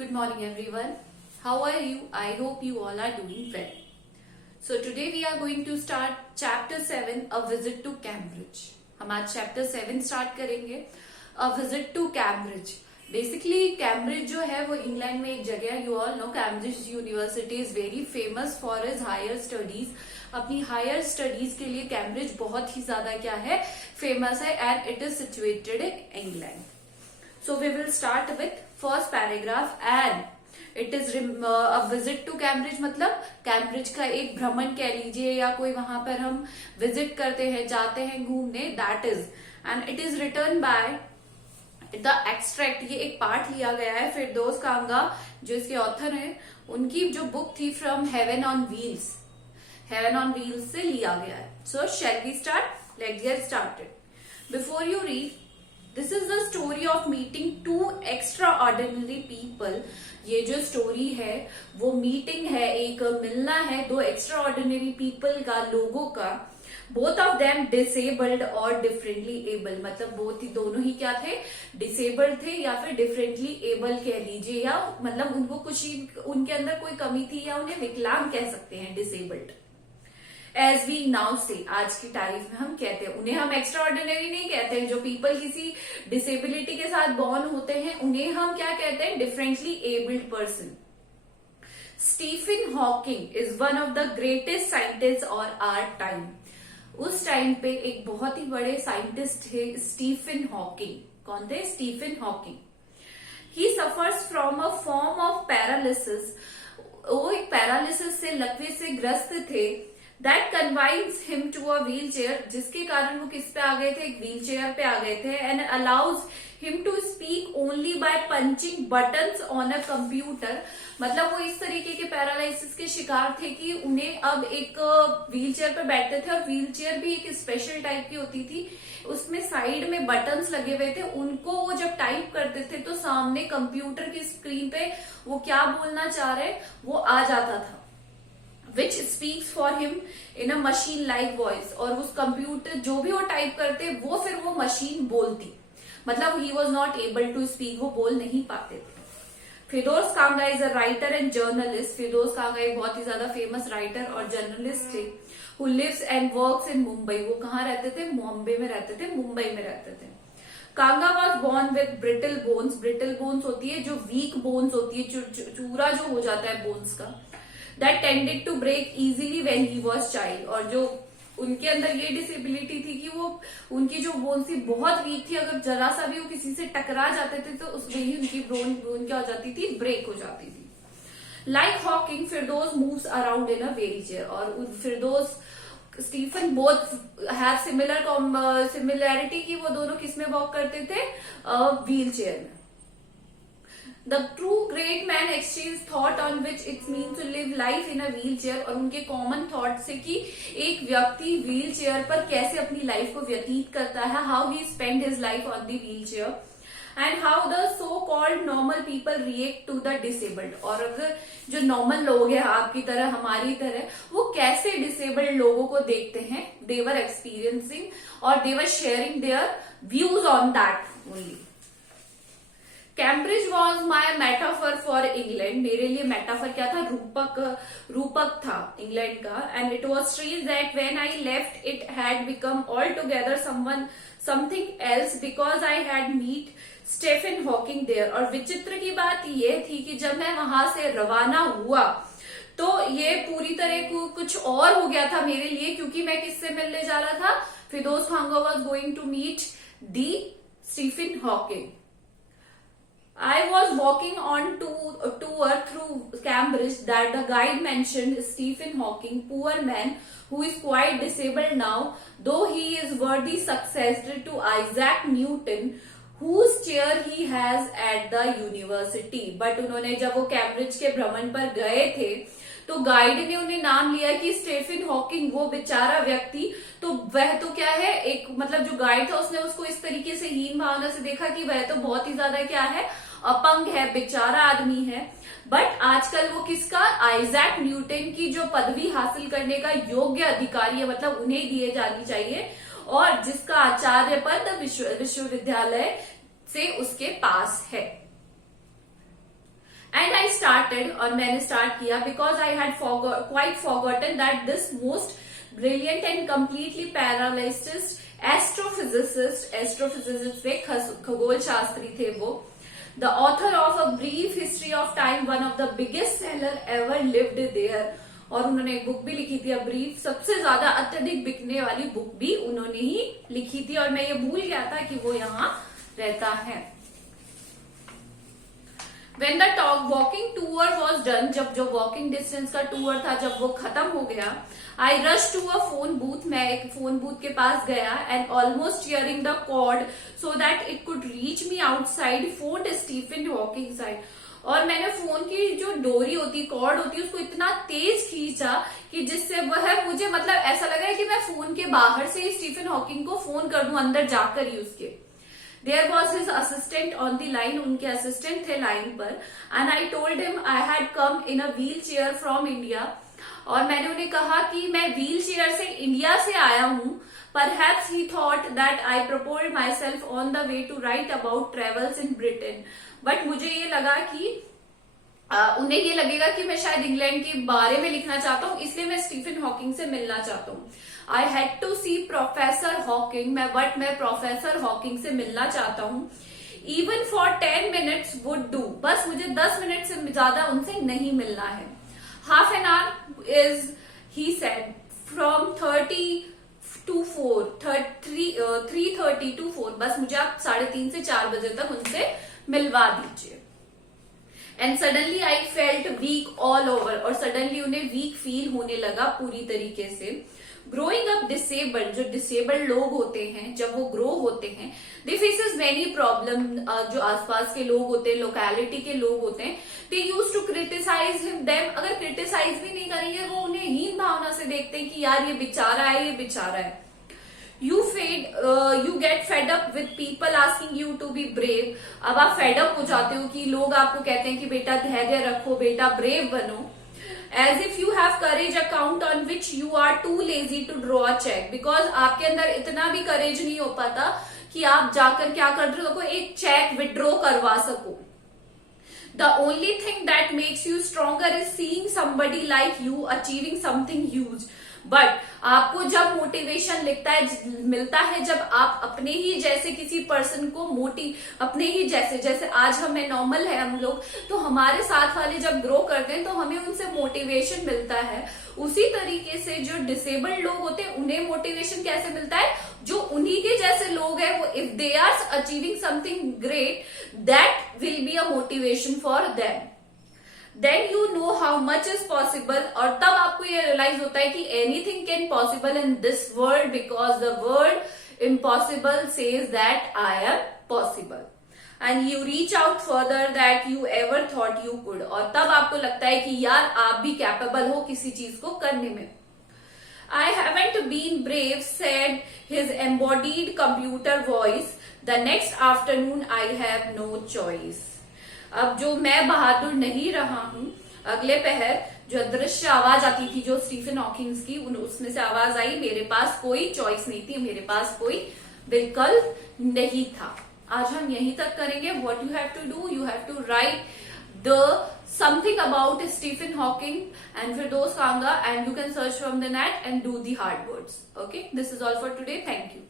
Good morning everyone. How are you? I hope you all are doing well. So today we are going to start chapter 7 A Visit to Cambridge. हम आज chapter 7 start करेंगे A Visit to Cambridge. Basically Cambridge जो है वो England में एक जगह है. You all know Cambridge University is very famous for its higher studies. अपनी हायर स्टडीज के लिए कैम्ब्रिज बहुत ही ज्यादा क्या है फेमस है and it is situated in England. So we will start with first paragraph and it is a visit to Cambridge मतलब कैम्ब्रिज का एक भ्रमण कह लीजिए या कोई वहां पर हम विजिट करते हैं जाते हैं घूमने that is and it is return by the extract. ये एक पार्ट लिया गया है फिरदौस कांगा जो इसके ऑथर है उनकी जो बुक थी from heaven on wheels. Heaven on wheels से लिया गया है. So shall we start? Let's get started. Before you read, this is the story of meeting two extraordinary people. ये जो स्टोरी है वो मीटिंग है, एक मिलना है दो एक्स्ट्रा ऑर्डिनरी पीपल का, लोगों का. बोथ ऑफ देम डिसेबल्ड और डिफरेंटली एबल मतलब बोथ ही दोनों ही क्या थे, डिसेबल्ड थे या फिर डिफरेंटली एबल कह लीजिए या मतलब उनको कुछ उनके अंदर कोई कमी थी या उन्हें विकलांग कह सकते हैं, डिसेबल्ड. एज वी नाउ से आज की तारीख में हम कहते हैं उन्हें हम एक्स्ट्रा ऑर्डिनरी नहीं कहते हैं. जो पीपल किसी डिसेबिलिटी के साथ बॉर्न होते हैं उन्हें हम क्या कहते हैं, differently abled person. Stephen Hawking is one of the greatest scientist और आवर टाइम. उस टाइम पे एक बहुत ही बड़े साइंटिस्ट थे स्टीफन हॉकिंग. कौन थे? Stephen Hawking. He suffers from a form of paralysis. वो एक पैरालिसिस से लकवे से ग्रस्त थे. That confines him to a wheelchair, जिसके कारण वो किस पे आ गए थे, एक व्हील चेयर पे आ गए थे. and allows him to speak only by punching buttons on a computer. मतलब वो इस तरीके के पैरालिसिस के शिकार थे कि उन्हें अब एक व्हील चेयर पे बैठते थे और व्हील चेयर भी एक स्पेशल टाइप की होती थी. उसमें साइड में बटन्स लगे हुए थे. उनको वो जब टाइप करते थे तो सामने कंप्यूटर की स्क्रीन पे वो क्या बोलना चाह रहे वो आ जाता था, which speaks for him in a machine like voice. और उस कंप्यूटर जो भी वो टाइप करते वो फिर वो मशीन बोलती. मतलब he was not able to speak, वो बोल नहीं पाते थे. Firdaus Kanga is a writer and journalist. Firdaus Kanga एक बहुत ही ज्यादा फेमस राइटर और जर्नलिस्ट थे who lives and works in Mumbai. वो कहाँ रहते थे? मुंबई में रहते थे, मुंबई में रहते थे. Kanga was born with brittle bones. Brittle bones होती है जो वीक बोन्स होती है, चूरा जो हो जाता है बोन्स का, that tended to break easily when he was child. और जो उनके अंदर ये डिसेबिलिटी थी कि वो उनकी जो बोन थी बहुत वीक थी. अगर जरा सा भी वो किसी से टकरा जाते थे तो उसमें ही उनकी बोन क्या हो जाती थी, ब्रेक हो जाती थी. Like Hawking Firdaus moves around in a wheelchair. और Firdaus Stephen both have similarity की वो दोनों किसमें वॉक करते थे, व्हील चेयर में. The true great man exchange thought on which it means to live life in a wheelchair. और उनके कॉमन थॉट से कि एक व्यक्ति व्हील चेयर पर कैसे अपनी लाइफ को व्यतीत करता है, how he spend his life on the wheelchair and how the so called normal people react to the disabled. और अगर जो नॉर्मल लोग हैं आपकी तरह हमारी तरह, वो कैसे डिसेबल्ड लोगों को देखते हैं, they were experiencing और they were sharing their views on that only. Cambridge was my metaphor for England. मेरे लिए मेटाफर क्या था, रूपक था इंग्लैंड का. And it was strange that when I left it had become all together something else because I had meet Stephen Hawking there. और विचित्र की बात ये थी कि जब मैं वहां से रवाना हुआ तो ये पूरी तरह कुछ और हो गया था मेरे लिए, क्योंकि मैं किससे मिलने जा रहा था, Firdaus Kanga was going to meet the Stephen Hawking. I was walking on tour through Cambridge that the guide mentioned Stephen Hawking, poor man who is quite disabled now, though he is worthy successor to Isaac Newton, whose chair he has at the university. But उन्होंने जब वो Cambridge के भ्रमण पर गए थे तो guide ने उन्हें नाम लिया कि स्टीफन हॉकिंग, वो बेचारा व्यक्ति. तो वह तो क्या है, एक मतलब जो गाइड था उसने उसको इस तरीके से हीन भावना से देखा कि वह तो बहुत ही ज्यादा क्या है, अपंग है, बेचारा आदमी है. बट आजकल वो किसका, आइजैक न्यूटन की जो पदवी हासिल करने का योग्य अधिकारी है, मतलब उन्हें दिए जानी चाहिए, और जिसका आचार्य पद विश्वविद्यालय से उसके पास है. एंड आई स्टार्टेड, और मैंने स्टार्ट किया because I had quite forgotten that this most brilliant and completely paralysed astrophysicist थे, खगोल शास्त्री थे वो, the author of a brief history of time, one of the biggest seller ever lived there. और उन्होंने एक बुक भी लिखी थी, अ ब्रीफ, सबसे ज्यादा अत्यधिक बिकने वाली बुक भी उन्होंने ही लिखी थी, और मैं ये भूल गया था कि वो यहाँ रहता है। When the walking tour was done, जब जो वॉकिंग डिस्टेंस का टूर था जब वो खत्म हो गया, I rushed to a phone booth, मैं एक फोन बूथ के पास गया, and almost tearing the cord so that it could reach me outside, phoned Stephen Hawking side। और मैंने फोन की जो डोरी होती, कॉर्ड होती, उसको इतना तेज खींचा कि जिससे वह मुझे मतलब ऐसा लगा कि मैं फोन के बाहर से ही स्टीफन हॉकिंग को फोन कर दूं, अंदर जाकर ही उसके। There was his assistant on the line, उनके असिस्टेंट थे लाइन पर, and I told him I had come in a wheelchair from India, और मैंने उन्हें कहा कि मैं व्हील चेयर से इंडिया से आया हूँ। Perhaps he thought that I proposed myself on the way to write about travels in Britain, but मुझे ये लगा कि उन्हें ये लगेगा कि मैं शायद इंग्लैंड के बारे में लिखना चाहता हूँ, इसलिए मैं स्टीफन हॉकिंग से मिलना चाहता हूँ। I had to see professor Hawking, मैं प्रोफेसर हॉकिंग से मिलना चाहता हूँ। Even for 10 minutes would do, बस मुझे 10 मिनट से ज्यादा उनसे नहीं मिलना है। Half an hour is, he said, from 30 to 4, 3:30 to 4, बस मुझे आप 3:30 से 4 बजे तक उनसे मिलवा दीजिए। And suddenly I felt weak all over, और सडनली उन्हें वीक फील होने लगा पूरी तरीके से। ग्रोइंग अप डिसेबल्ड, जो डिसेबल्ड लोग होते हैं जब वो ग्रो होते हैं, दे फेसेस मेनी प्रॉब्लम, जो आसपास के लोग होते हैं, लोकेलिटी के लोग होते हैं, they use to criticise him them, अगर क्रिटिसाइज भी नहीं करेंगे वो उन्हें हीन भावना से देखते हैं कि यार ये बेचारा है, ये बेचारा है। You get fed up with people asking you to be brave, अब आप फेड अप हो जाते हो कि लोग आपको कहते हैं कि बेटा धैर्य रखो, बेटा ब्रेव बनो। As if you have courage account on which you are too lazy to draw a check, because आपके अंदर इतना भी करेज नहीं हो पाता कि आप जाकर क्या कर सको, एक चेक विड्रॉ करवा सको। The only thing that makes you stronger is seeing somebody like you achieving something huge, but आपको जब मोटिवेशन मिलता है जब आप अपने ही जैसे किसी पर्सन को अपने ही जैसे आज हमें नॉर्मल है हम लोग, तो हमारे साथ वाले जब ग्रो करते हैं तो हमें उनसे मोटिवेशन मिलता है। उसी तरीके से जो डिसेबल्ड लोग होते हैं उन्हें मोटिवेशन कैसे मिलता है, जो उन्हीं के जैसे लोग हैं वो if they are achieving something great, that will be a motivation for them. Then you know how much is possible, और तब आपको ये रियलाइज होता है कि anything can possible in this world because the word impossible says that I am possible, and you reach out further that you ever thought you could, और तब आपको लगता है कि यार आप भी कैपेबल हो किसी चीज को करने में। I haven't been brave, said his embodied computer voice. The next afternoon I have no choice. अब जो मैं बहादुर नहीं रहा हूं, अगले पहर जो अदृश्य आवाज आती थी जो स्टीफन हॉकिंग्स की, उसमें से आवाज आई, मेरे पास कोई चॉइस नहीं थी, मेरे पास कोई विकल्प नहीं था। आज हम यहीं तक करेंगे। What you have to do, you have to write the something about Stephen Hawking and Firdaus Kanga, and you can search from the net and do the hard words. Okay, this is all for today. Thank you.